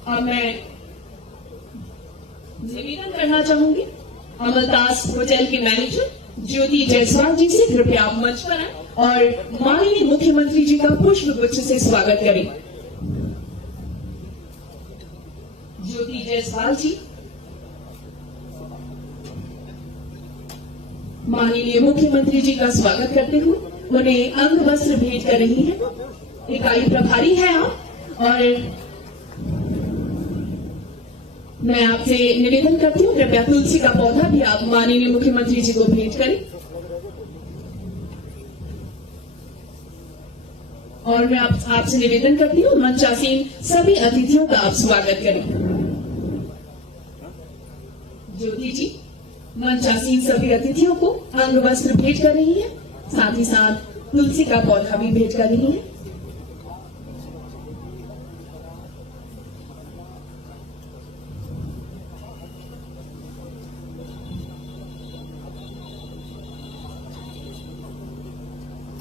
अब मैं निवेदन करना चाहूंगी अमलतास होटल के मैनेजर ज्योति जायसवाल जी से कृपया आप मंच पर आए और माननीय मुख्यमंत्री जी का पुष्प गुच्छ से स्वागत करें। ज्योति जायसवाल जी माननीय मुख्यमंत्री जी का स्वागत करते हुए उन्हें अंग वस्त्र भेंट कर रही है। इकाई प्रभारी है आप और मैं आपसे निवेदन करती हूँ कृपया तुलसी का पौधा भी आप माननीय मुख्यमंत्री जी को भेंट करें। और मैं आपसे निवेदन करती हूँ मंचासीन सभी अतिथियों का आप स्वागत करें। ज्योति जी मंचासीन सभी अतिथियों को अंग वस्त्र भेंट कर रही है, साथ ही साथ तुलसी का पौधा भी भेंट कर रही है।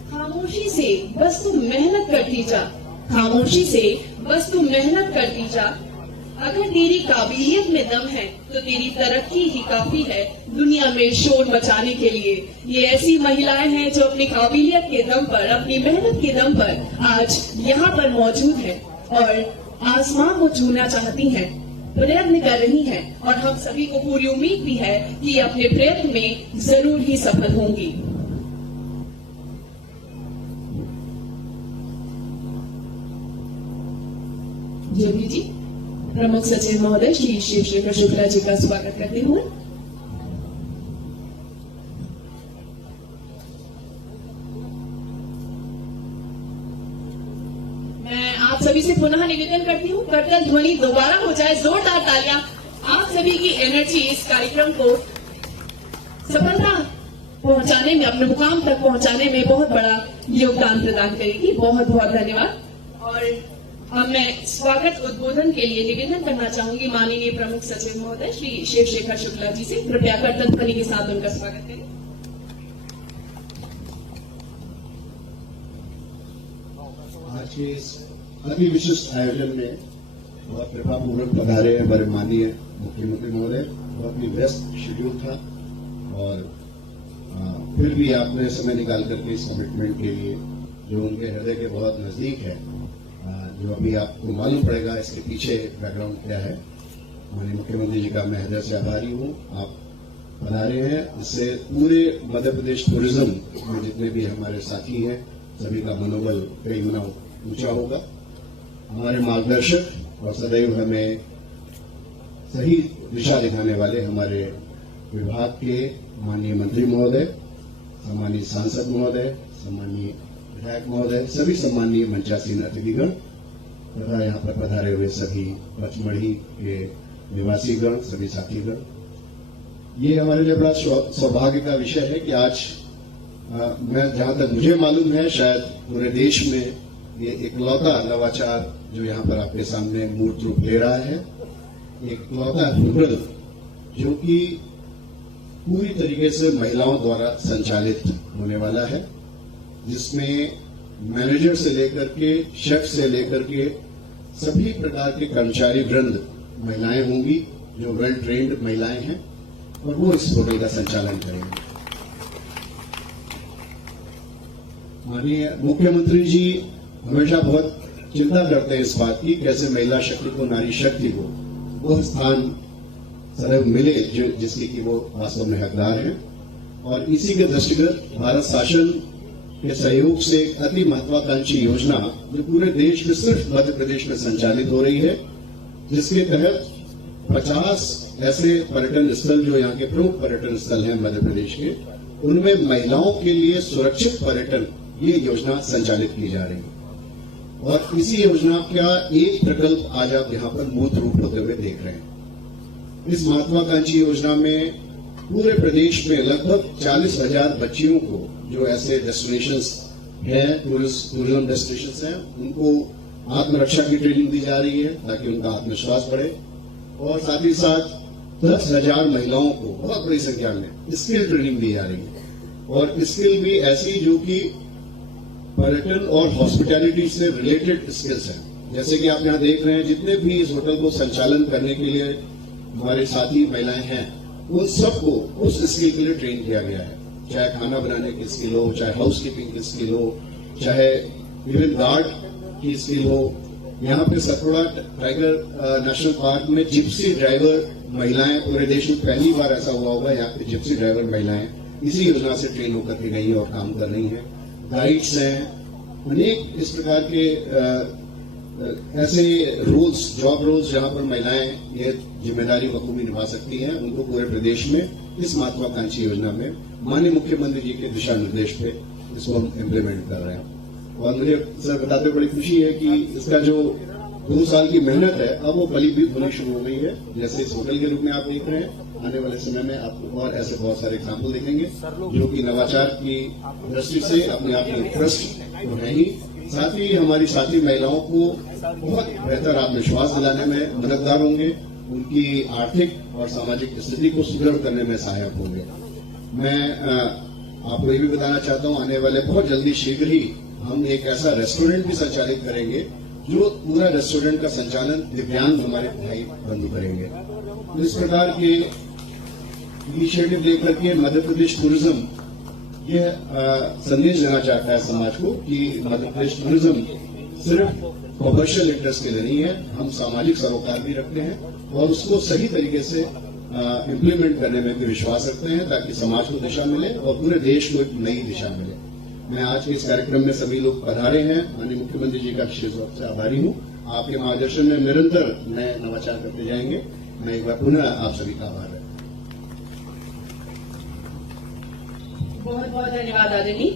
खामोशी से बस तू मेहनत करती जा, खामोशी से बस तू मेहनत करती जा। अगर तेरी काबिलियत में दम है तो तेरी तरक्की ही काफी है दुनिया में शोर मचाने के लिए। ये ऐसी महिलाएं हैं जो अपनी काबिलियत के दम पर, अपनी मेहनत के दम पर आज यहाँ पर मौजूद हैं और आसमान को छूना चाहती हैं, प्रयत्न कर रही हैं और हम सभी को पूरी उम्मीद भी है कि अपने प्रयत्न में जरूर ही सफल होंगी। ज्योति जी प्रमुख सचिव महोदय श्री शिवशेखर शुक्ला जी का स्वागत करते हुए मैं आप सभी से पुनः निवेदन करती हूँ करतल ध्वनि दोबारा हो जाए, जोरदार तालियां आप सभी की एनर्जी इस कार्यक्रम को सफलता पहुंचाने में, अपने मुकाम तक पहुंचाने में बहुत बड़ा योगदान प्रदान करेगी। बहुत बहुत धन्यवाद। और अब मैं स्वागत उद्बोधन के लिए निवेदन करना चाहूंगी माननीय प्रमुख सचिव महोदय श्री शिवशेखर शुक्ला जी से, कृपया करतल ध्वनि के साथ उनका स्वागत करें। आज के इस अति विशिष्ट आयोजन में बहुत कृपापूर्वक पधारे हमारे माननीय मुख्यमंत्री महोदय। बहुत ही व्यस्त शेड्यूल था और फिर भी आपने समय निकाल करके इस कमिटमेंट के लिए जो उनके हृदय के बहुत नजदीक है, जो अभी आपको मालूम पड़ेगा इसके पीछे बैकग्राउंड क्या है। माननीय मुख्यमंत्री जी का मैं हृदय से आभारी हूँ। आप पधारे हैं, इससे पूरे मध्य प्रदेश टूरिज्म में जितने भी हमारे साथी हैं सभी का मनोबल कई गुना ऊंचा होगा। हमारे मार्गदर्शक और सदैव हमें सही दिशा दिखाने वाले हमारे विभाग के माननीय मंत्री महोदय, सम्मानीय सांसद महोदय, सम्मानीय विधायक महोदय, सभी सम्मानीय मंचासीन अतिथिगण तथा यहाँ पर पधारे हुए सभी पचमढ़ी के निवासीगण, सभी साथीगण, ये हमारे लिए बड़ा सौभाग्य का विषय है कि आज मैं जहां तक मुझे मालूम है शायद पूरे देश में ये इकलौता नवाचार जो यहाँ पर आपके सामने मूर्त रूप ले रहा है, इकलौता ट्यूबवेल जो कि पूरी तरीके से महिलाओं द्वारा संचालित होने वाला है, जिसमें मैनेजर से लेकर के शेफ से लेकर के सभी प्रकार के कर्मचारी वृंद महिलाएं होंगी जो वेल ट्रेन्ड महिलाएं हैं और वो इस होटल का संचालन करेंगे। माननीय मुख्यमंत्री जी हमेशा बहुत चिंता करते हैं इस बात की कैसे महिला शक्ति को, नारी शक्ति को वह स्थान सदैव मिले जो जिसकी कि वो वास्तव में हकदार है। और इसी के दृष्टिगत भारत शासन के सहयोग से एक अति महत्वाकांक्षी योजना जो पूरे देश में सिर्फ मध्य प्रदेश में संचालित हो रही है, जिसके तहत 50 ऐसे पर्यटन स्थल जो यहाँ के प्रमुख पर्यटन स्थल हैं मध्य प्रदेश के, उनमें महिलाओं के लिए सुरक्षित पर्यटन ये योजना संचालित की जा रही है। और इसी योजना का एक प्रकल्प आज आप यहाँ पर मूर्त रूप होते हुए देख रहे हैं। इस महत्वाकांक्षी योजना में पूरे प्रदेश में लगभग 40,000 बच्चियों को जो ऐसे डेस्टिनेशंस हैं, टूरिज्म डेस्टिनेशंस हैं, उनको आत्मरक्षा की ट्रेनिंग दी जा रही है ताकि उनका आत्मविश्वास बढ़े। और साथ ही साथ 10,000 महिलाओं को बहुत बड़ी संख्या में स्किल ट्रेनिंग दी जा रही है, और स्किल भी ऐसी जो कि पर्यटन और हॉस्पिटैलिटी से रिलेटेड स्किल्स हैं। जैसे कि आप यहाँ देख रहे हैं, जितने भी इस होटल को संचालन करने के लिए हमारे साथी महिलाएं हैं, उन सबको उस स्किल के लिए ट्रेन किया गया है। चाहे खाना बनाने की स्किल हो, चाहे हाउस कीपिंग की स्किल हो, चाहे इवन गार्ड की स्किल हो। यहाँ पे सतपुड़ा टाइगर नेशनल पार्क में जिप्सी ड्राइवर महिलाएं, पूरे देश में पहली बार ऐसा हुआ होगा, यहाँ पे जिप्सी ड्राइवर महिलाएं इसी योजना से ट्रेन होकर के गई हैं और काम कर रही हैं। गाइड्स हैं, अनेक इस प्रकार के ऐसे रोल्स, जॉब रोल्स जहां पर महिलाएं ये जिम्मेदारी बखूबी निभा सकती हैं, उनको पूरे प्रदेश में इस महत्वाकांक्षी योजना में माननीय मुख्यमंत्री जी के दिशा निर्देश पे इसको हम इम्प्लीमेंट कर रहे हैं। और मुझे सर बताते बड़ी खुशी है कि इसका जो 2 साल की मेहनत है, अब वो फलीभूत होनी शुरू हो गई है। जैसे इस होटल के रूप में आप देख रहे हैं, आने वाले समय में आपको और ऐसे बहुत सारे एग्जाम्पल देखेंगे जो कि नवाचार की दृष्टि से अपने आप में उत्कृष्ट तो है ही, साथ ही हमारी साथी महिलाओं को बहुत बेहतर आत्मविश्वास दिलाने में मददगार होंगे, उनकी आर्थिक और सामाजिक स्थिति को सुदृढ़ करने में सहायक होंगे। मैं आपको ये भी बताना चाहता हूं, आने वाले बहुत जल्दी शीघ्र ही हम एक ऐसा रेस्टोरेंट भी संचालित करेंगे जो पूरा रेस्टोरेंट का संचालन दिव्यांग हमारे भाई बंधु करेंगे। तो इस प्रकार के इनिशिएटिव लेकर के मध्य प्रदेश टूरिज्म यह संदेश देना चाहता है समाज को कि मध्य प्रदेश टूरिज्म सिर्फ कमर्शियल इंटरेस्ट के लिए नहीं है, हम सामाजिक सरोकार भी रखते हैं और उसको सही तरीके से इम्प्लीमेंट करने में भी विश्वास रखते हैं ताकि समाज को दिशा मिले और पूरे देश को एक नई दिशा मिले। मैं आज के इस कार्यक्रम में सभी लोग पधारे हैं, माननीय मुख्यमंत्री जी का विशेष रूप से आभारी हूं। आपके मार्गदर्शन में निरंतर नए नवाचार करते जाएंगे। मैं एक बार पुनः आप सभी का आभार है। बहुत बहुत धन्यवाद आदरणीय।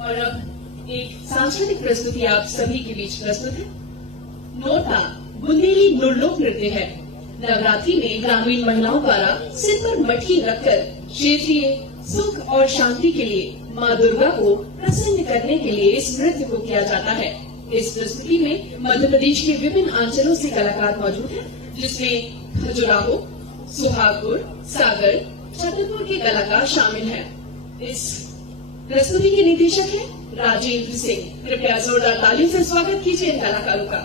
और अब एक सांस्कृतिक प्रस्तुति आप सभी के बीच प्रस्तुत है। नोरता बुंदेली नुरलोक नृत्य है। नवरात्रि में ग्रामीण महिलाओं द्वारा सिर पर मटकी रखकर क्षेत्रीय सुख और शांति के लिए माँ दुर्गा को प्रसन्न करने के लिए इस नृत्य को किया जाता है। इस प्रस्तुति में मध्य प्रदेश के विभिन्न अंचलों से कलाकार मौजूद हैं, जिसमें खजुराहो, सुहागपुर, सागर, छतरपुर के कलाकार शामिल हैं। इस प्रस्तुति के निदेशक हैं राजेंद्र सिंह। कृपया जोरदार तालियों से स्वागत कीजिए इन कलाकारों का।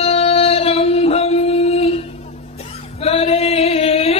विद्यारंभं करे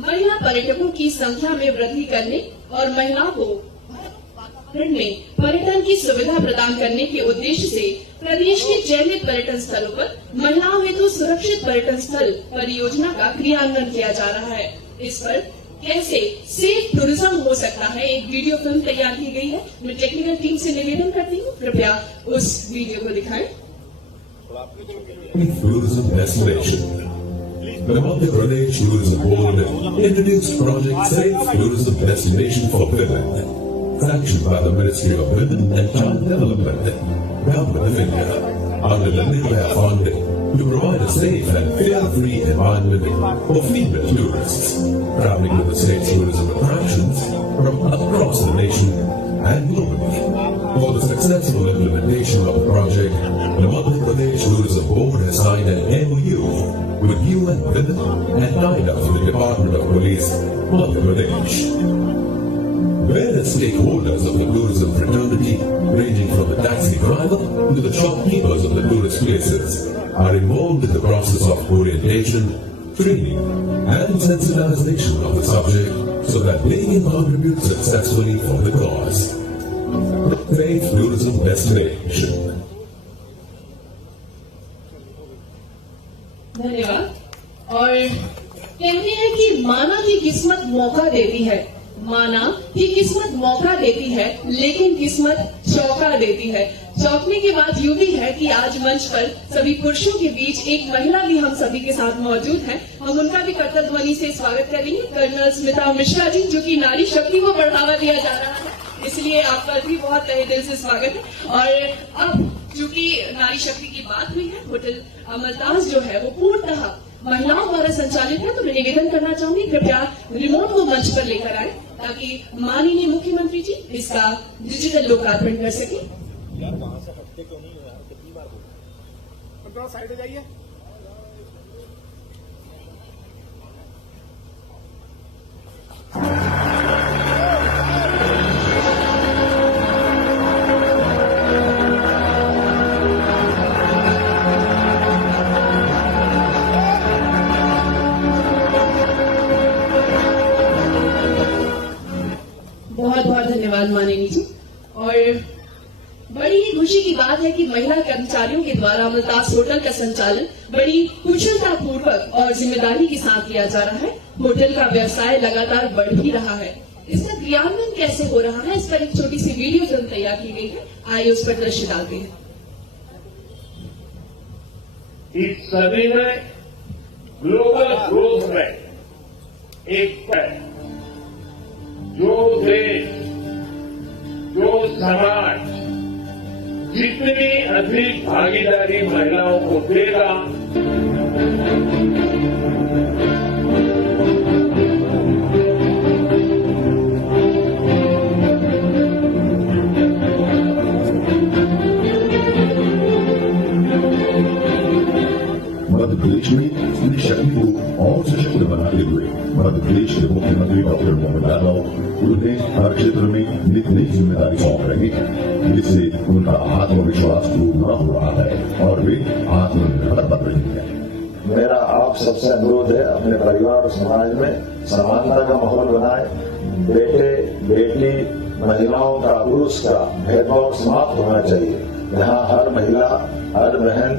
महिला पर्यटकों की संख्या में वृद्धि करने और महिलाओं को में पर्यटन की सुविधा प्रदान करने के उद्देश्य से प्रदेश के चयनित पर्यटन स्थलों पर महिलाओं हेतु सुरक्षित पर्यटन स्थल परियोजना का क्रियान्वयन किया जा रहा है। इस पर कैसे सेफ टूरिज्म हो सकता है, एक वीडियो फिल्म तैयार की गई है। मैं टेक्निकल टीम से निवेदन करती हूँ, कृपया उस वीडियो को दिखाएं। Tourism destination. The Madhya Pradesh Tourism Board introduced Project Safe Tourism Destination for Women, sanctioned by the Ministry of Women and Child Development, Government of India, under the Nirbhaya Fund, to provide a safe and fear-free environment for female tourists traveling to the state's tourism attractions from across the nation and globally. For the successful implementation of the project, the Madhya Pradesh Tourism Board has signed an MOU with UN Women and tied up with the Department of Police, Madhya Pradesh. Various stakeholders of the tourism fraternity, ranging from the taxi driver to the shopkeepers of the tourist places, are involved in the process of orientation, training, and sensitization of the subject so that they can contribute successfully for the cause. Safe Tourism Destination. धन्यवाद। और कहते हैं कि माना की किस्मत मौका देती है, माना कि किस्मत मौका देती है, लेकिन किस्मत चौका देती है। चौंकने की बात यूं भी है कि आज मंच पर सभी पुरुषों के बीच एक महिला भी हम सभी के साथ मौजूद है। हम उनका भी कर्तव्य ध्वनि से स्वागत करेंगे, कर्नल स्मिता मिश्रा जी, जो कि नारी शक्ति को बढ़ावा दिया जा रहा है, इसलिए आपका भी बहुत तहे दिल से स्वागत है। और अब चूंकि नारी शक्ति की बात हुई है, होटल अमरताज जो है वो पूर्णतः महिलाओं द्वारा संचालित है, तो मैं निवेदन करना चाहूंगी कृपया रिमोट को मंच पर लेकर आए ताकि माननीय मुख्यमंत्री जी इसका डिजिटल लोकार्पण कर सके। यार वहां से हटते क्यों नहीं हो यार, कितनी बार बोल, थोड़ा साइड हो जाइए। बहुत बहुत धन्यवाद माननीय जी। और बड़ी ही खुशी की बात है कि महिला कर्मचारियों के द्वारा अमरताज होटल का संचालन बड़ी कुशलता पूर्वक और जिम्मेदारी के साथ किया जा रहा है। होटल का व्यवसाय लगातार बढ़ भी रहा है। इसका क्रियान्वयन कैसे हो रहा है, इस पर एक छोटी सी वीडियो फिल्म तैयार की गई है, आइए उस पर दृश्य डालते हैं। इस सदी में ग्लोबल ग्रोथ में एक जो देश, जो समाज जितनी अधिक भागीदारी महिलाओं को देगा, मध्य प्रदेश में स्त्री शक्ति को और सशक्त बनाते हुए मध्य प्रदेश के मुख्यमंत्री डॉक्टर मोहन यादव उन्हें हर क्षेत्र में नित नई जिम्मेदारी सौंप रहे हैं, जिससे उनका आत्मविश्वास दोगुना हो रहा है और वे आत्मनिर्भर बन रही है। मेरा आप सबसे अनुरोध है, अपने परिवार और समाज में समानता का माहौल बनाए। बेटे बेटी महिलाओं का पुरुष का भेदभाव समाप्त होना चाहिए। यहाँ हर महिला हर बहन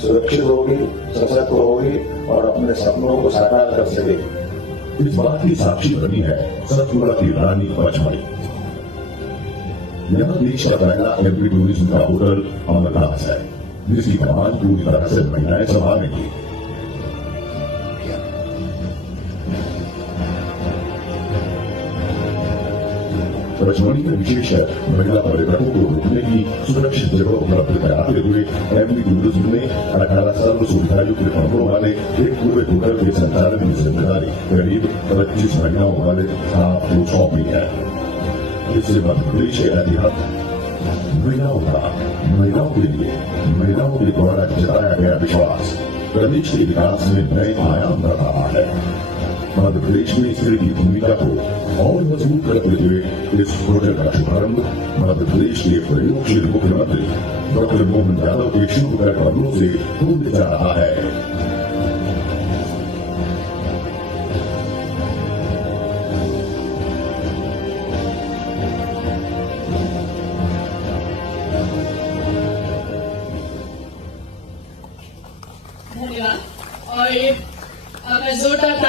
सुरक्षित होगी, सशक्त होगी और अपने सपनों को साकार कर सकेगी। इस बात की साक्षी बनी है सतपुरा की रानी पचमढ़ी। यह देश का पहला एग्री टूरिज्म का होटल अमरताज है, जिसकी कमान पूरी तरह से महिलाएं संभालेंगी। पचमढ़ी में विशेष है महिला पर्यटकों को रुकने की सुरक्षित जगह उपलब्ध कराते हुए एग्री टूरिज्म में 18 सर्व सुविधायुक्त कमरों वाले एक पूरे होटल के संचालन की जिम्मेदारी करीब 25 महिलाओं वाले स्टाफ को सौंपी है। इससे मध्य प्रदेश के ऐतिहासिक महिलाओं के लिए महिलाओं के द्वारा जताया गया विश्वास प्रदेश के विकास में नए आयाम बढ़ रहा है। मध्य प्रदेश में स्त्री की भूमिका को और मजबूत करते हुए इस होटल का शुभारंभ मध्य प्रदेश के प्रयोगशील मुख्यमंत्री डॉक्टर मोहन यादव के शुभ कदमों से होने जा रहा है।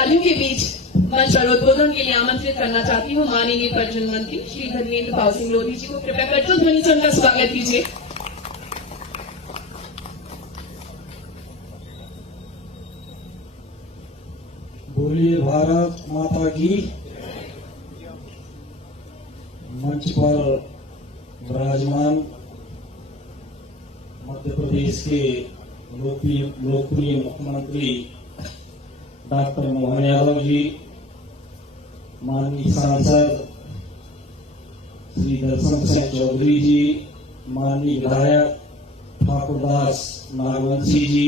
तालियों के बीच मंच पर उद्बोधन के लिए आमंत्रित करना चाहती हूँ माननीय पर्यटन मंत्री श्री धर्मेंद्र पाल सिंह लोधी जी को। कृपया करतल ध्वनि से उनका स्वागत कीजिए। बोलिए भारत माता की। मंच पर विराजमान मध्य प्रदेश के लोकप्रिय मुख्यमंत्री डॉक्टर मोहन यादव जी, माननीय सांसद श्री दर्शन सिंह चौधरी जी, माननीय विधायक ठाकुरदास नागवंशी जी,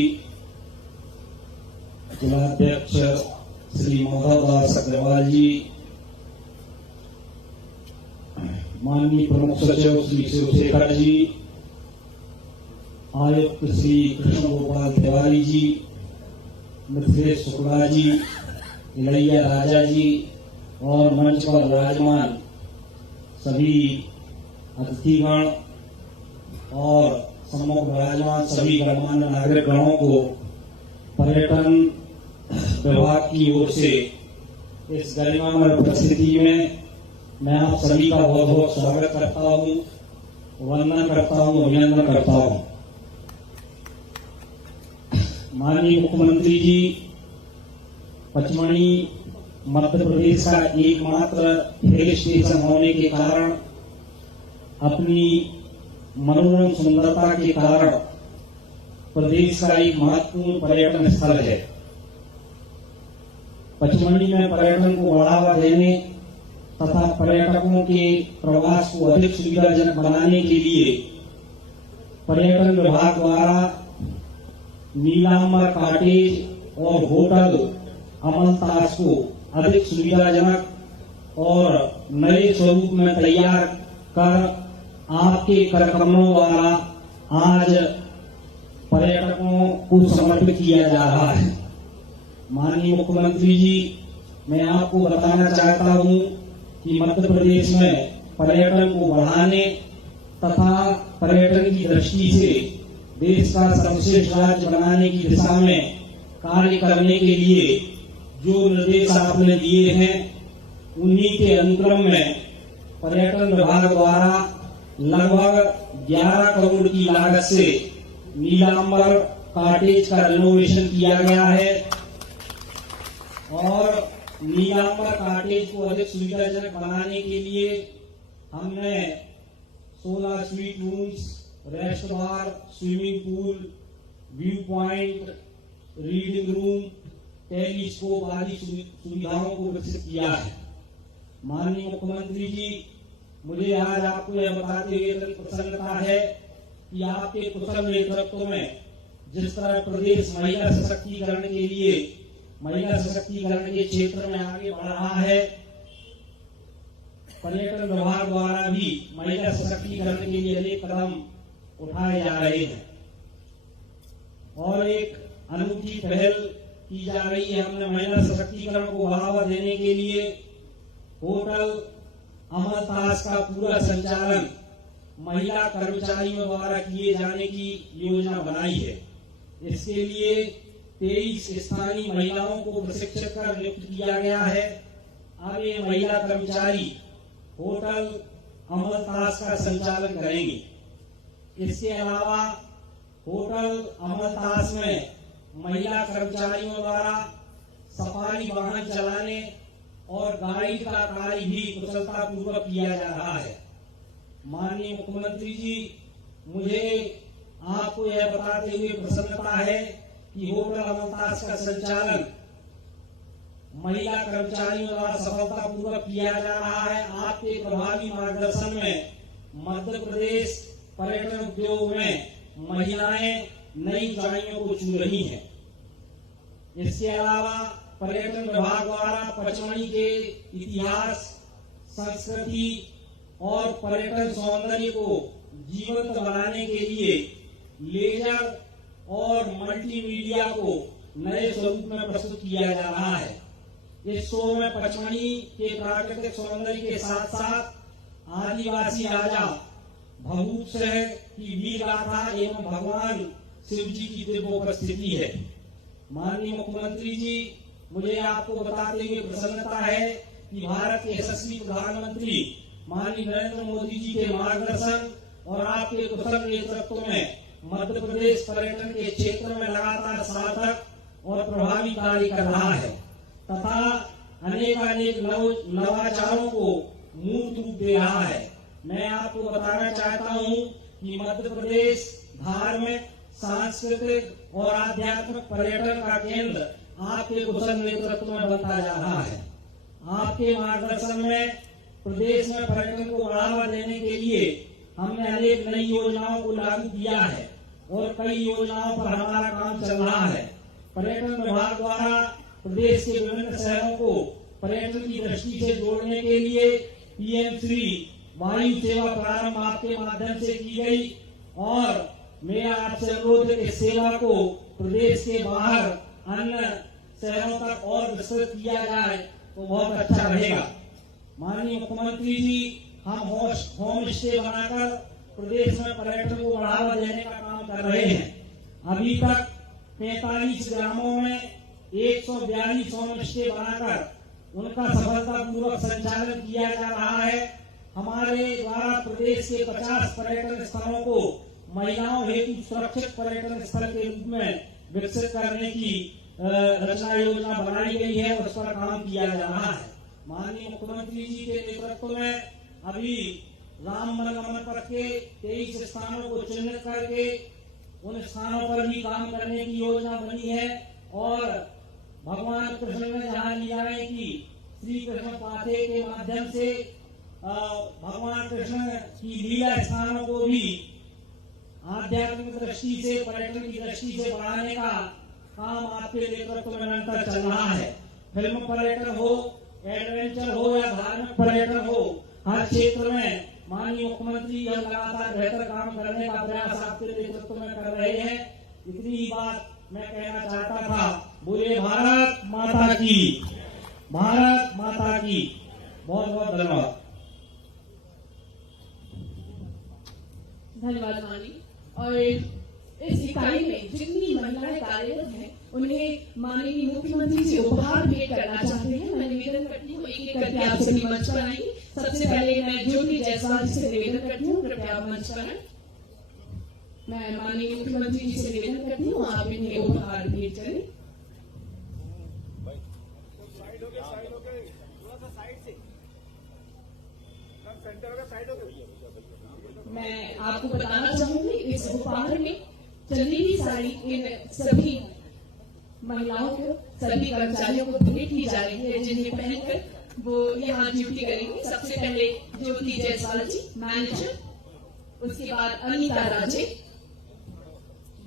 जिलाध्यक्ष श्री माधवदास अग्रवाल जी, माननीय प्रमुख सचिव श्री शिवशेखर जी, आयुक्त श्री कृष्ण गोपाल तिवारी जी, मिथिलेश शुक्ला जी, इलैया राजा जी और मंच पर विराजमान सभी अतिथिगण और सम्मुख विराजमान सभी गणमान्य नागरिक गणों को पर्यटन विभाग की ओर से इस गरिमामय उपस्थिति में मैं आप सभी का बहुत बहुत स्वागत करता हूँ, वंदन करता हूँ, अभिनंदन करता हूँ। माननीय मुख्यमंत्री जी, पचमढ़ी मध्य प्रदेश का एकमात्र हिल स्टेशन होने के कारण, अपनी मनोरम सुंदरता के कारण प्रदेश का एक महत्वपूर्ण पर्यटन स्थल है। पचमढ़ी में पर्यटन को बढ़ावा देने तथा पर्यटकों के प्रवास को अधिक सुविधाजनक बनाने के लिए पर्यटन विभाग द्वारा नीलांबर कॉटेज और होटल अमलताज को अधिक सुविधाजनक और नए स्वरूप में तैयार कर आपके कार्यक्रमों द्वारा आज पर्यटकों को समर्पित किया जा रहा है। माननीय मुख्यमंत्री जी, मैं आपको बताना चाहता हूं कि मध्य प्रदेश में पर्यटन को बढ़ाने तथा पर्यटन की दृष्टि से देश का सर्वश्रेष्ठ राज्य बनाने की दिशा में कार्य करने के लिए जो निर्देश आपने दिए हैं, उन्हीं के अनुक्रम में पर्यटन विभाग द्वारा लगभग 11 करोड़ की लागत से नीलांबर कॉटेज का रिनोवेशन किया गया है और नीलांबर कॉटेज को अधिक सुविधाजनक बनाने के लिए हमने 16 suite rooms, rest bar, swimming pool, view point, reading room, telescope आदि सुविधाओं को विकसित किया है। माननीय मुख्यमंत्री जी, मुझे आज आपको यह बताते हुए प्रसन्नता है कि आपके कुशल नेतृत्व में जिस तरह प्रदेश महिला सशक्तिकरण के लिए, महिला सशक्तिकरण के क्षेत्र में आगे बढ़ रहा है, पर्यटन विभाग द्वारा भी महिला सशक्तिकरण के लिए अनेक कदम उठाए जा रहे हैं और एक अनूठी पहल की जा रही है। हमने महिला सशक्तिकरण को बढ़ावा देने के लिए होटल अमलताज का पूरा संचालन महिला कर्मचारियों द्वारा किए जाने की योजना बनाई है। इसके लिए 23 स्थानीय महिलाओं को प्रशिक्षित कर नियुक्त किया गया है। अब ये महिला कर्मचारी होटल अमलताज का संचालन करेंगे। इसके अलावा होटल अमलताज में महिला कर्मचारियों द्वारा सफारी वाहन चलाने और गाइड का कार्य भी कुशलता पूर्वक किया जा रहा है। माननीय मुख्यमंत्री जी, मुझे आपको यह बताते हुए प्रसन्नता है कि होटल अमलताज का संचालन महिला कर्मचारियों द्वारा सफलता पूर्वक किया जा रहा है। आपके प्रभावी मार्गदर्शन में मध्य प्रदेश पर्यटन उद्योग में महिलाएं नई ऊंचाइयों को छू रही हैं। इसके अलावा पर्यटन विभाग द्वारा पचमढ़ी के इतिहास, संस्कृति और पर्यटन सौंदर्य को जीवंत बनाने के लिए लेजर और मल्टीमीडिया को नए स्वरूप में प्रस्तुत किया जा रहा है। इस शो में पचमढ़ी के प्राकृतिक सौंदर्य के साथ साथ आदिवासी राजा भभूत सिंह की वीर गाथा एवं भगवान शिव जी की दिव्य उपस्थिति है। माननीय मुख्यमंत्री जी, मुझे आपको बताते हुए प्रसन्नता है कि भारत के यशस्वी प्रधानमंत्री माननीय नरेंद्र मोदी जी के मार्गदर्शन और आपके कुशल नेतृत्व में मध्य प्रदेश पर्यटन के क्षेत्र में लगातार सार्थक और प्रभावी कार्य कर रहा है तथा अनेक नवाचारों को मूर्त रूप दे रहा है। मैं आपको बताना चाहता हूं कि मध्य प्रदेश धार्मिक, सांस्कृतिक और आध्यात्मिक पर्यटन का केंद्र आपके कुशल नेतृत्व में बनता जा रहा है। आपके मार्गदर्शन में प्रदेश में पर्यटन को बढ़ावा देने के लिए हमने अनेक नई योजनाओं को लागू किया है और कई योजनाओं पर हमारा काम चल रहा है। पर्यटन विभाग द्वारा प्रदेश के विभिन्न शहरों को पर्यटन की दृष्टि से जोड़ने के लिए PM श्री वायु सेवा प्रारंभ आपके माध्यम से की गई और मेरा आपसे अनुरोध है कि सेवा को प्रदेश के बाहर अन्य शहरों तक और विस्तृत किया जाए तो बहुत अच्छा रहेगा। माननीय मुख्यमंत्री जी, हम होम स्टे बनाकर प्रदेश में पर्यटन को बढ़ावा देने का काम कर रहे हैं। अभी तक 45 ग्रामों में 142 होम स्टे बनाकर उनका सफलतापूर्वक संचालन किया जा रहा है। हमारे द्वारा प्रदेश के 50 पर्यटन स्थलों को महिलाओं हेतु सुरक्षित पर्यटन स्थल के रूप में विकसित करने की रचना योजना बनाई गई है और उस पर काम किया जा रहा है। माननीय मुख्यमंत्री जी के नेतृत्व में अभी राम मनगमन पथ के 23 स्थानों को चिन्हित करके उन स्थानों पर भी काम करने की योजना बनी है और भगवान कृष्ण ने जहाँ लिया है कि श्री कृष्ण पाथे के माध्यम से भगवान कृष्ण की लीला स्थानों को भी आध्यात्मिक दृष्टि से, पर्यटन की दृष्टि से बढ़ाने का काम आपके नेतृत्व में निरंतर चल रहा है। फिल्म पर्यटन हो, एडवेंचर हो या धार्मिक पर्यटन हो, हर क्षेत्र में माननीय मुख्यमंत्री हम लगातार बेहतर काम करने का प्रयास आपके नेतृत्व में कर रहे हैं। इतनी ही बात मैं कहना चाहता था। बोले भारत माता की, भारत माता की। बहुत बहुत धन्यवाद। धन्यवाद मानी। और इस इकाई में जितनी महिलाएं कार्यरत हैं उन्हें माननीय मुख्यमंत्री से उपहार भेंट करना चाहते हैं। मैं निवेदन करती हूँ एक एक करके आप सभी मंच पर आएंगे। सबसे पहले मैं ज्योति जायसवाल जी से निवेदन करती हूँ, कृपया आप मंच पर आएं। मैं माननीय मुख्यमंत्री जी से निवेदन करती हूँ आप इन्हें उपहार भेंट करें। मैं आपको बताना चाहूंगी इस उपहार में चंदेरी साड़ी इन सभी महिलाओं को, सभी कर्मचारियों को भेंट की जा रही है जिन्हें पहनकर वो यहाँ ड्यूटी करेंगे। सबसे पहले ज्योति जायसवाल जी मैनेजर, उसके बाद अनीता राजे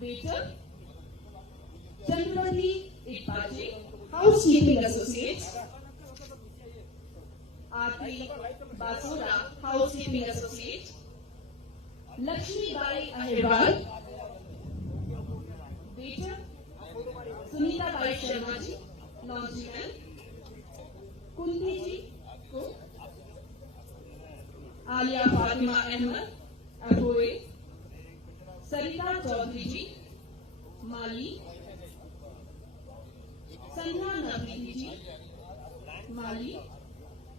वेटर, चंद्रवती इटपाजे house keeping associate, Aarti Basora house keeping associate, Lakshmi Bai Ahirwal waiter, Sunita Bai Sharma ji laundryman, Kunti ji को, आलिया फातिमा अहमद अबोए, सरिता चौधरी जी माली, संध्या नवनीति जी माली,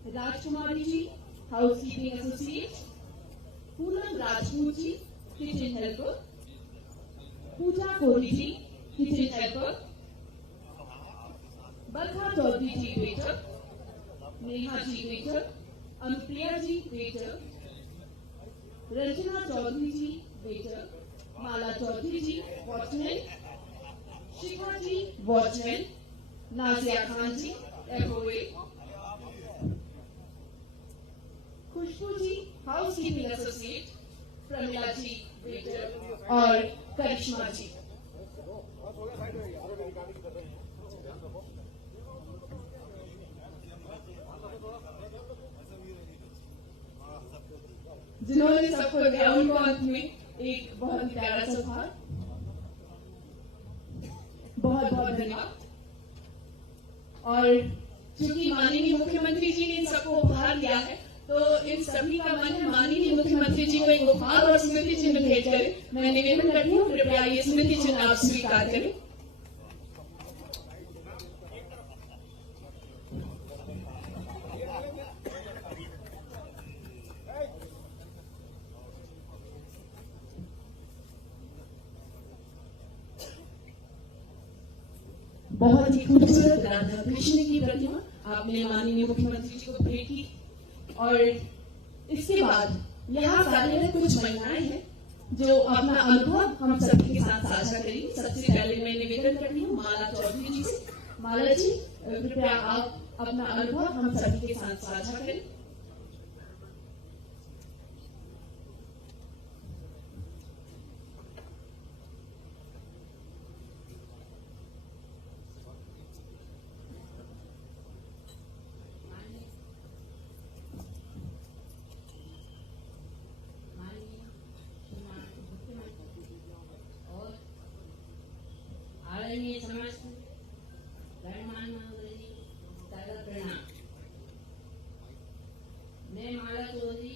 Rajkumari ji house keeping associate, Poonam Rajput ji kitchen helper, Pooja Kohli ji kitchen helper, Barkha Chaudhary ji waiter, Neha ji waiter, Anupriya ji waiter, Ranjana Chaudhary ji waiter, Mala Chaudhary ji watchman, Shikha ji watchman, Nazia Khan ji FOA, Khushboo ji house keeping associate, Pramila ji waiter और करिश्मा जी। जिन्होंने सबको दिया उनको अंत में एक बहुत ही प्यारा सा उपहार। बहुत बहुत धन्यवाद। और चूंकि माननीय मुख्यमंत्री जी ने इन सबको उपहार दिया है तो इन सभी का मन है माननीय मुख्यमंत्री जी को एक उपहार और स्मृति चिन्ह भेंट करें। मैं निवेदन करती हूँ कृपया ये स्मृति चिन्ह आप स्वीकार करें। बहुत ही खूबसूरत राधा कृष्ण की प्रतिमा आपने माननीय मुख्यमंत्री जी को भेंट की। और इसके बाद यहाँ कार्यरत कुछ महिलाएं हैं जो अपना अनुभव हम सभी के साथ साझा करेंगी। सबसे पहले मैं निवेदन करती हूँ माला चौधरी जी से। माला जी, कृपया आप अपना अनुभव हम सभी के साथ साझा करें। आदरणीय समस्त गणमान्य महोदय जी, सादर प्रणाम। मैं माला चौधरी,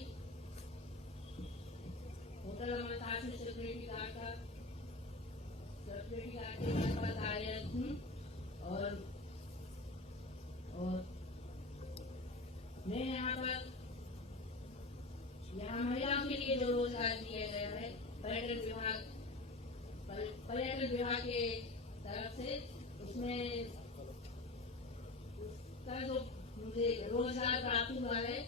होटल अमरताज में सिक्योरिटी गार्ड के पद पर कार्यरत हूँ। और मैं यहाँ महिलाओं के लिए जो रोजगार दिया गया है पर्यटन विभाग के तरफ से, उसमें उसका जो मुझे रोजगार प्राप्त हुआ है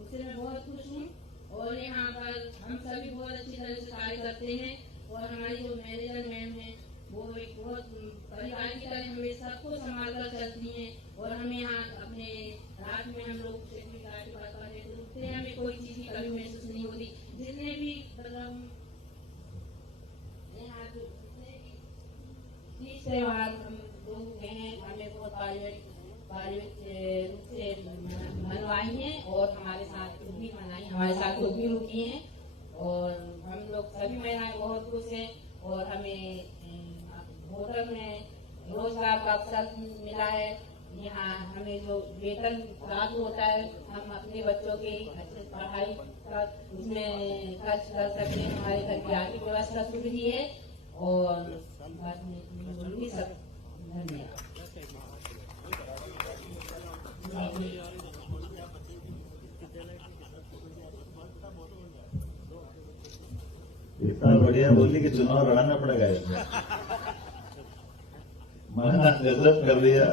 उससे मैं बहुत खुश हूँ। और यहाँ पर हम सभी बहुत अच्छी तरह से कार्य करते हैं। और हमारी जो मैनेजर मैम है वो एक बहुत परिवार की तरह हमें सबको संभाल कर चलती हैं। और हमें यहाँ अपने रात में हम लोग उठते हैं, हमें कोई चीज की कमी महसूस नहीं होती। जितने भी त्योहार हम लोग हैं, हमें बहुत पारिवारिक रूप से मनवाई हैं और हमारे साथ खुद भी मनाई, हमारे साथ खुद भी रुकी हैं। और हम लोग सभी महिलाएं बहुत खुश हैं। और हमें होटल में रोजगार का अवसर मिला है। यहाँ हमें जो वेतन प्राप्त होता है, हम अपने बच्चों की अच्छी पढ़ाई का उसमें खर्च कर सकते हैं। हमारे घर की आर्थिक व्यवस्था सुधरी है। और सब धन्यवाद। इतना बढ़िया बोली कि चुनाव लड़ाना पड़ेगा इसमें। मैंने गजब कर दिया।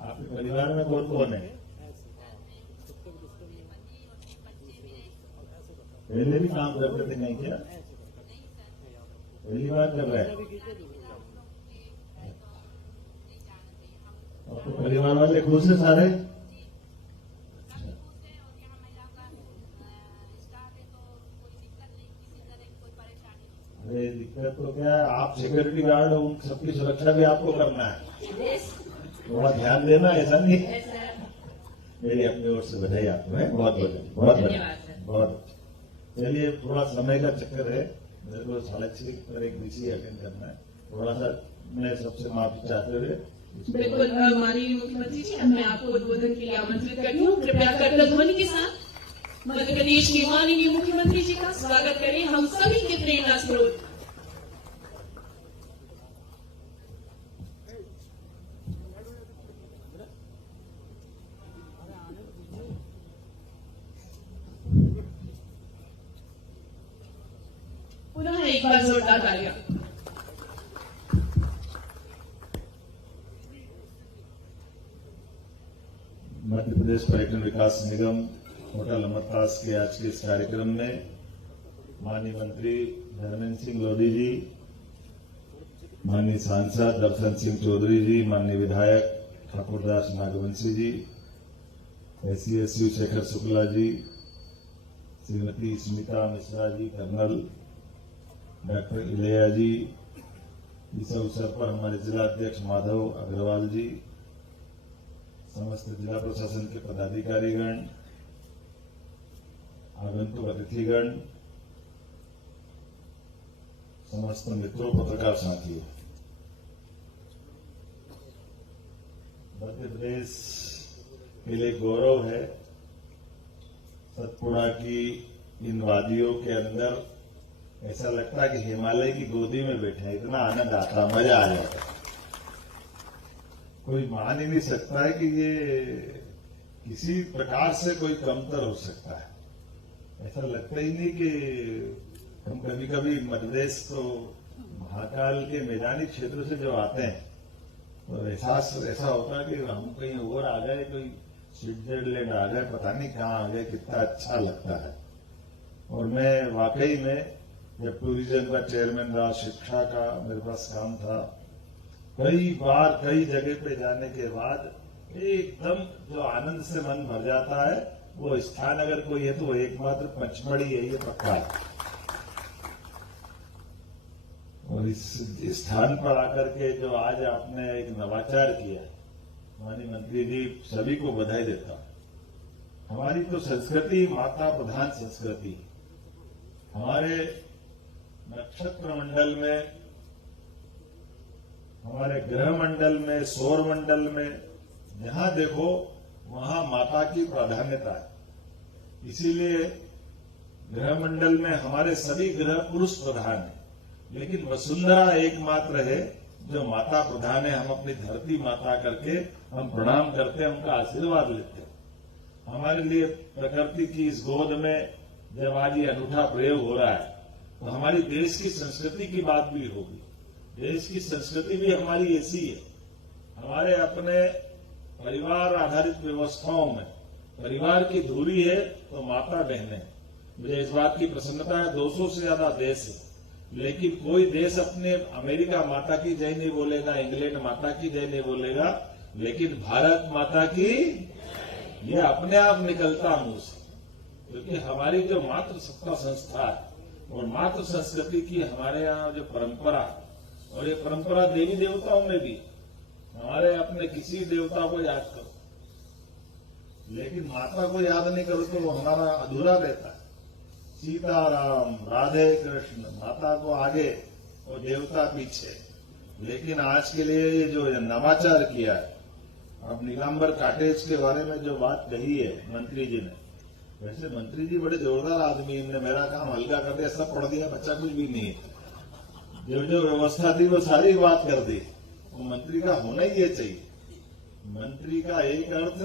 आपके परिवार में कौन कौन है? पहले भी काम करते थे नहीं क्या? पहली बार कर रहे हैं? आपके परिवार वाले खुश है सारे? अरे दिक्कत तो क्या है, आप सिक्योरिटी गार्ड हो, उन सबकी सुरक्षा भी आपको करना है। थोड़ा ध्यान देना, ऐसा नहीं। मेरी अपनी ओर से बधाई आपको है, बहुत बहुत। चलिए, थोड़ा समय का चक्कर है, मेरे को 6:30 पर एक विषय अटेंड करना है। थोड़ा सा मैं सबसे माफी चाहते हुए। बिल्कुल, माननीय मुख्यमंत्री जी, मैं आपको उद्बोधन के लिए आमंत्रित करती हूँ। कृपया करतल ध्वनि के साथ मध्य प्रदेश के माननीय मुख्यमंत्री जी का स्वागत करें। हम सभी के प्रेरणा स्रोत पुनः एक बार जोरदार तालियां। मध्य प्रदेश पर्यटन विकास निगम होटल अमरताज के आज के इस कार्यक्रम में माननीय मंत्री धर्मेंद्र सिंह लोधी जी, माननीय सांसद दर्शन सिंह चौधरी जी, माननीय विधायक ठाकुरदास नागवंशी जी, एससीएसयू शेखर शुक्ला जी, श्रीमती स्मिता मिश्रा जी, कर्नल डॉक्टर इलैया जी, इस अवसर पर हमारे जिलाध्यक्ष माधव अग्रवाल जी, समस्त जिला प्रशासन के पदाधिकारीगण, आगंतुक अतिथिगण, समस्त मित्रों, पत्रकार साथियों, मध्य प्रदेश के लिए गौरव है। सतपुड़ा की इन वादियों के अंदर ऐसा लगता है कि हिमालय की गोदी में बैठे हैं। इतना आनंद आता, मजा आ जाता है। कोई मान ही नहीं सकता है कि ये किसी प्रकार से कोई कमतर हो सकता है। ऐसा लगता ही नहीं कि हम कभी कभी मध्य प्रदेश तो महाकाल के मैदानी क्षेत्र से जो आते हैं और एहसास ऐसा होता कि हम कहीं और आ गए, कोई स्विट्जरलैंड आ गए, पता नहीं कहाँ आ गए, कितना अच्छा लगता है। और मैं वाकई में जब टूरिज्म का चेयरमैन रहा, शिक्षा का मेरे पास काम था, कई बार कई जगह पे जाने के बाद एकदम जो आनंद से मन भर जाता है, वो स्थान अगर कोई है तो वो एकमात्र पचमढ़ी है, ये पक्का है। और इस स्थान पर आकर के जो आज आपने एक नवाचार किया, माननीय मंत्री जी, सभी को बधाई देता हूं। हमारी तो संस्कृति माता प्रधान संस्कृति, हमारे नक्षत्र मंडल में, हमारे ग्रह मंडल में, सौर मंडल में, जहां देखो वहां माता की प्राधान्यता है। इसीलिए ग्रह मंडल में हमारे सभी ग्रह पुरुष प्रधान है, लेकिन वसुंधरा एकमात्र है जो माता प्रधान है। हम अपनी धरती माता करके हम प्रणाम करते हैं, उनका आशीर्वाद लेते हैं। हमारे लिए प्रकृति की इस गोद में जब आज ये अनूठा प्रयोग हो रहा है, तो हमारी देश की संस्कृति की बात भी होगी। देश की संस्कृति भी हमारी ऐसी है। हमारे अपने परिवार आधारित व्यवस्थाओं में परिवार की धुरी है तो माता बहनें। मुझे इस बात की प्रसन्नता है, 200 से ज्यादा देश है, लेकिन कोई देश अपने अमेरिका माता की जय नहीं बोलेगा, इंग्लैंड माता की जय नहीं बोलेगा, लेकिन भारत माता की ये अपने आप निकलता मुंह से, क्योंकि हमारी जो मातृ सत्ता संस्था है और मातृ संस्कृति की हमारे यहाँ जो परंपरा, और ये परंपरा देवी देवताओं में भी, हमारे अपने किसी देवता को याद करो, लेकिन माता को याद नहीं करो तो वो हमारा अधूरा रहता है। सीताराम, राधे कृष्ण, माता को आगे और देवता पीछे। लेकिन आज के लिए ये जो नवाचार किया है, अब नीलांबर कॉटेज के बारे में जो बात कही है मंत्री जी ने, वैसे मंत्री जी बड़े जोरदार आदमी, इनने मेरा काम हल्का कर दिया, सब पढ़ दिया, बच्चा कुछ भी नहीं है। जो जो व्यवस्था थी वो सारी बात कर दी। वो मंत्री का होना ही ये चाहिए। मंत्री का एक अर्थ,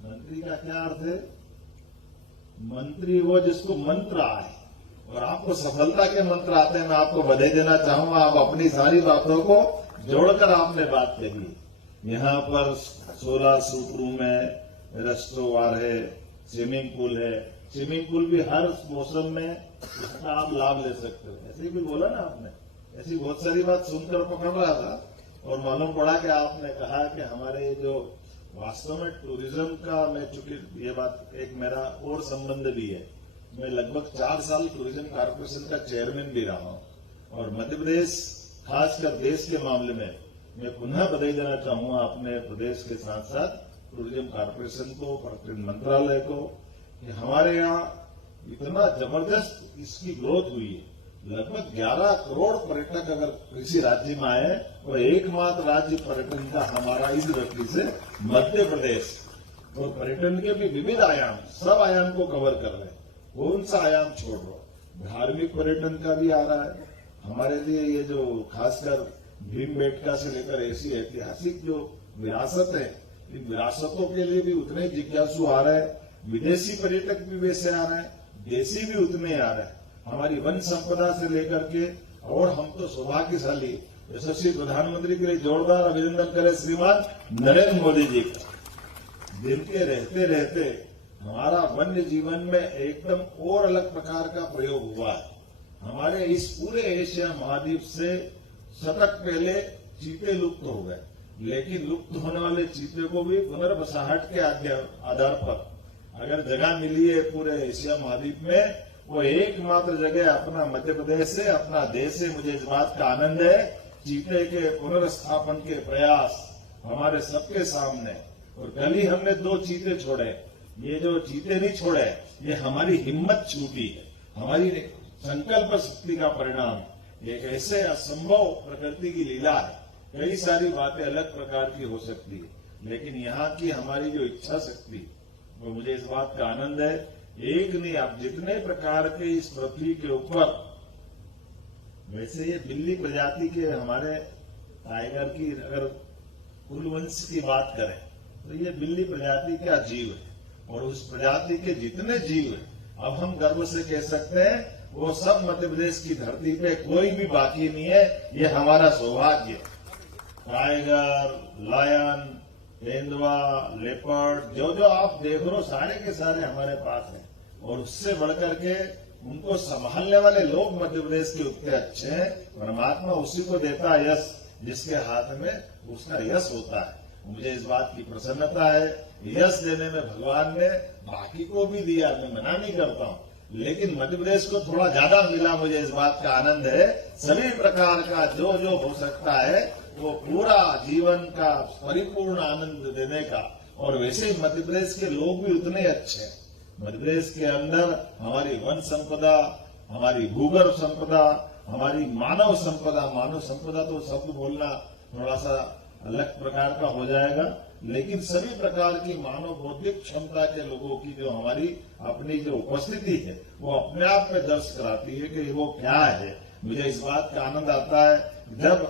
मंत्री का क्या अर्थ है? मंत्री वो जिसको मंत्र आए, और आपको सफलता के मंत्र आते हैं। मैं आपको बधाई देना चाहूंगा, आप अपनी सारी बातों को जोड़कर आपने बात कही। यहाँ पर 16 सूट रूम है, रेस्टोरेंट है, स्विमिंग पूल है। स्विमिंग पूल भी हर मौसम में इसका आप लाभ ले सकते हो। ऐसे भी बोला ना आपने, ऐसी बहुत सारी बात सुनकर पकड़ रहा था, और मालूम पड़ा कि आपने कहा कि हमारे जो वास्तव में टूरिज्म का, मैं चूंकि ये बात एक मेरा और संबंध भी है, मैं लगभग 4 साल टूरिज्म कॉर्पोरेशन का चेयरमैन भी रहा हूं, और मध्य प्रदेश खासकर देश के मामले में मैं पुनः बधाई देना चाहूंगा अपने प्रदेश के साथ साथ टूरिज्म कॉर्पोरेशन को, पर्यटन मंत्रालय को, कि हमारे यहाँ इतना जबरदस्त इसकी ग्रोथ हुई है। लगभग 11 करोड़ पर्यटक अगर किसी राज्य में आए, और एकमात्र राज्य पर्यटन का हमारा इस दृष्टि से मध्य प्रदेश, और पर्यटन के भी विविध आयाम, सब आयाम को कवर कर रहे हैं। कौन सा आयाम छोड़ रहा? धार्मिक पर्यटन का भी आ रहा है हमारे लिए। ये जो खासकर भीमबेटका से लेकर ऐसी ऐतिहासिक जो विरासत है, इन विरासतों के लिए भी उतने जिज्ञासु आ रहे हैं। विदेशी पर्यटक भी वैसे आ रहे हैं, देशी भी उतने आ रहे हैं। हमारी वन संपदा से लेकर के, और हम तो सौभाग्यशाली, यशस्वी प्रधानमंत्री के लिए जोरदार अभिनंदन करें श्रीमान नरेंद्र मोदी जी का, जिनके रहते रहते हमारा वन्य जीवन में एकदम और अलग प्रकार का प्रयोग हुआ है। हमारे इस पूरे एशिया महाद्वीप से शतक पहले चीते लुप्त हो गए, लेकिन लुप्त होने वाले चीते को भी पुनर्वसाहट के आधार पर अगर जगह मिली है पूरे एशिया महाद्वीप में, वो एकमात्र जगह अपना मध्य प्रदेश से, अपना देश से। मुझे इस बात का आनंद है, चीते के पुनर्स्थापन के प्रयास हमारे सबके सामने। और कल ही हमने 2 चीते छोड़े। ये जो चीते नहीं छोड़े, ये हमारी हिम्मत छूटी है, हमारी संकल्प शक्ति का परिणाम। एक ऐसे असंभव प्रकृति की लीला है। कई सारी बातें अलग प्रकार की हो सकती है, लेकिन यहाँ की हमारी जो इच्छा शक्ति, वो मुझे इस बात का आनंद है। एक नहीं, आप जितने प्रकार के इस पृथ्वी के ऊपर, वैसे ये बिल्ली प्रजाति के हमारे टाइगर की अगर कुलवंश की बात करें, तो ये बिल्ली प्रजाति का जीव है, और उस प्रजाति के जितने जीव है, अब हम गर्व से कह सकते हैं वो सब मध्य प्रदेश की धरती पे कोई भी बाकी नहीं है। ये हमारा सौभाग्य है। टाइगर, लायन, तेंदुआ, लेपर्ड, जो जो आप देख रहे हो सारे के सारे हमारे पास हैं। और उससे बढ़कर के उनको संभालने वाले लोग मध्य प्रदेश के उतने अच्छे हैं। परमात्मा उसी को देता है यश जिसके हाथ में उसका यश होता है। मुझे इस बात की प्रसन्नता है, यश देने में भगवान ने बाकी को भी दिया, मैं मना नहीं करता हूँ, लेकिन मध्य प्रदेश को थोड़ा ज्यादा मिला। मुझे इस बात का आनंद है। सभी प्रकार का जो जो हो सकता है वो पूरा जीवन का परिपूर्ण आनंद देने का। और वैसे ही मध्य प्रदेश के लोग भी उतने अच्छे हैं। मध्य प्रदेश के अंदर हमारी वन संपदा, हमारी भूगर्भ संपदा, हमारी मानव संपदा तो शब्द बोलना थोड़ा सा अलग प्रकार का हो जाएगा, लेकिन सभी प्रकार की मानव बौद्धिक क्षमता के लोगों की जो हमारी अपनी जो उपस्थिति है वो अपने आप में दर्ज कराती है कि वो क्या है। मुझे इस बात का आनंद आता है जब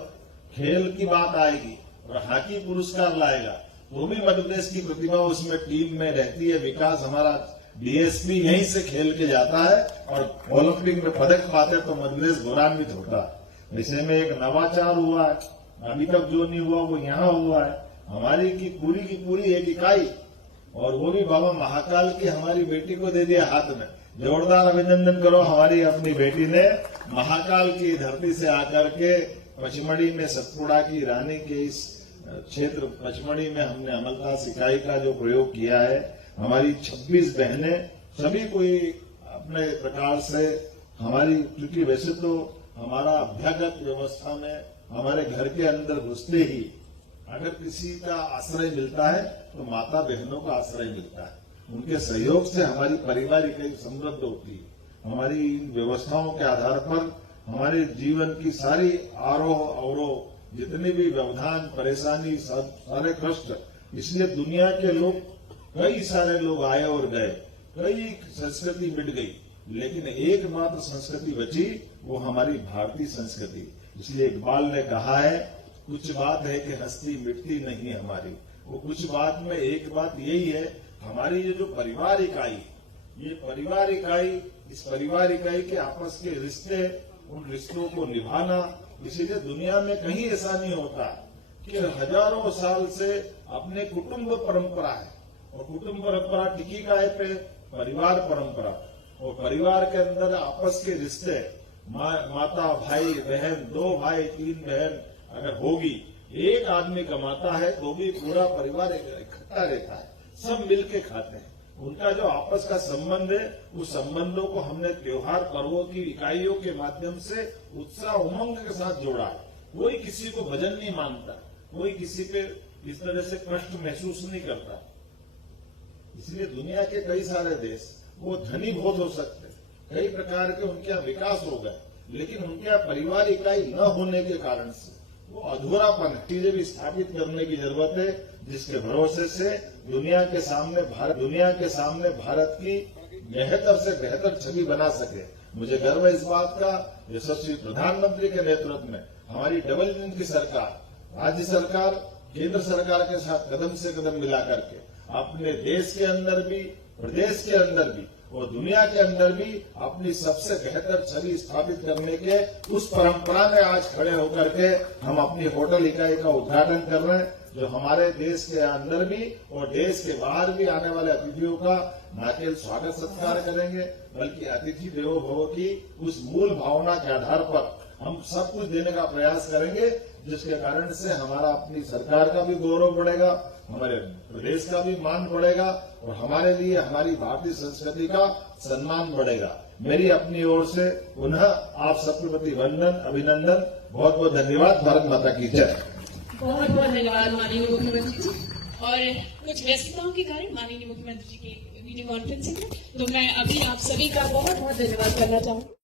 खेल की बात आएगी और हॉकी पुरस्कार लाएगा तो भी मध्य प्रदेश की प्रतिभा उसमें टीम में रहती है। विकास हमारा डीएसपी यहीं से खेल के जाता है और ओलंपिक में पदक पाते तो मध्य प्रदेश गौरवान्वित होता है। ऐसे में एक नवाचार हुआ है, अभी तक जो नहीं हुआ वो यहाँ हुआ है। हमारी की पूरी एक इकाई, और वो भी बाबा महाकाल की हमारी बेटी को दे दिया हाथ में। जोरदार अभिनंदन करो, हमारी अपनी बेटी ने महाकाल की धरती से आकर के पचमढ़ी में सतपुड़ा की रानी के इस क्षेत्र पचमढ़ी में हमने अमलतास इकाई का जो प्रयोग किया है। हमारी 26 बहनें सभी कोई अपने प्रकार से हमारी, क्योंकि वैसे तो हमारा अभ्यागत व्यवस्था में हमारे घर के अंदर घुसते ही अगर किसी का आश्रय मिलता है तो माता बहनों का आश्रय मिलता है। उनके सहयोग से हमारी परिवार इकाई समृद्ध होती है। हमारी इन व्यवस्थाओं के आधार पर हमारे जीवन की सारी आरोह अवरोह जितने भी व्यवधान परेशानी सारे कष्ट, इसलिए दुनिया के लोग कई सारे लोग आए और गए, कई संस्कृति मिट गई, लेकिन एकमात्र संस्कृति बची वो हमारी भारतीय संस्कृति। इसलिए इकबाल ने कहा है कुछ बात है कि हस्ती मिटती नहीं हमारी। वो कुछ बात में एक बात यही है, हमारी ये जो परिवार इकाई, ये परिवार इकाई, इस परिवार इकाई के आपस के रिश्ते, उन रिश्तों को निभाना। इसीलिए दुनिया में कहीं ऐसा नहीं होता कि हजारों साल से अपने कुटुंब परंपरा है, और कुटुंब परंपरा टिकी का है पे परिवार परंपरा। और परिवार के अंदर आपस के रिश्ते, माता भाई बहन, 2 भाई 3 बहन अगर होगी, एक आदमी कमाता है तो भी पूरा परिवार इकट्ठा रहता है, सब मिलके खाते हैं। उनका जो आपस का संबंध है, उस संबंधों को हमने त्योहार पर्वों की इकाइयों के माध्यम से उत्साह उमंग के साथ जोड़ा है। कोई किसी को भजन नहीं मानता, कोई किसी पे इस तरह से कष्ट महसूस नहीं करता। इसलिए दुनिया के कई सारे देश वो धनी बहुत हो सकते, कई प्रकार के उनके यहाँ विकास हो गए, लेकिन उनके यहाँ परिवार इकाई न होने के कारण से वो अधूरापन चीजें भी स्थापित करने की जरूरत है, जिसके भरोसे से दुनिया के सामने भारत की बेहतर से बेहतर छवि बना सके। मुझे गर्व है इस बात का, यशस्वी प्रधानमंत्री के नेतृत्व में हमारी डबल इंजन की सरकार, राज्य सरकार केंद्र सरकार के साथ कदम से कदम मिला करके अपने देश के अंदर भी, प्रदेश के अंदर भी और दुनिया के अंदर भी अपनी सबसे बेहतर छवि स्थापित करने के उस परंपरा में आज खड़े होकर के हम अपनी होटल इकाई का उद्घाटन कर रहे हैं, जो हमारे देश के अंदर भी और देश के बाहर भी आने वाले अतिथियों का न केवल स्वागत सत्कार करेंगे, बल्कि अतिथि देवो भव की उस मूल भावना के आधार पर हम सब कुछ देने का प्रयास करेंगे, जिसके कारण से हमारा अपनी सरकार का भी गौरव बढ़ेगा, हमारे प्रदेश का भी मान बढ़ेगा और हमारे लिए हमारी भारतीय संस्कृति का सम्मान बढ़ेगा। मेरी अपनी ओर से पुनः आप सबके प्रति वंदन, अभिनंदन, बहुत बहुत धन्यवाद। भारत माता की जय। बहुत बहुत धन्यवाद माननीय मुख्यमंत्री जी। और कुछ व्यस्तताओं के कारण माननीय मुख्यमंत्री जी की वीडियो कॉन्फ्रेंसिंग में, तो मैं अभी आप सभी का बहुत बहुत धन्यवाद करना चाहूँगी।